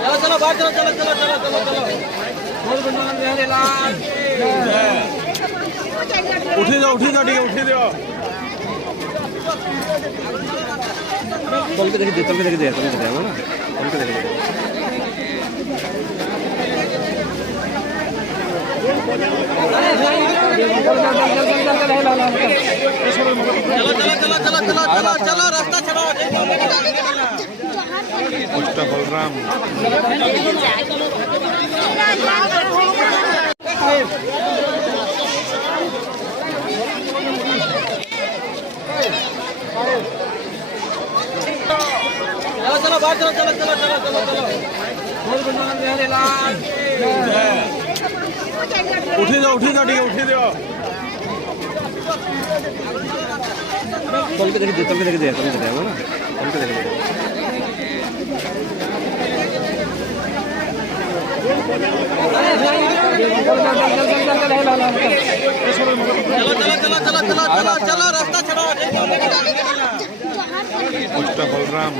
चलो चलो बाहर चलो चलो चलो चलो चलो चलो उठी जाओ ठीक है उठी जाओ चल के देख दे ना चल के देख दे चलो चलो चलो चलो चलो चलो चलो रास्ता चलो पुष्टा बलराम चलो चलो बाहर चलो चलो चलो चलो चलो चलो उठी जाओ ठीक है उठी जाओ चल के देख दे ना चल के देख दे चलो चलो चलो चलो चलो चलो चलो रास्ता चलो पुष्टा बलराम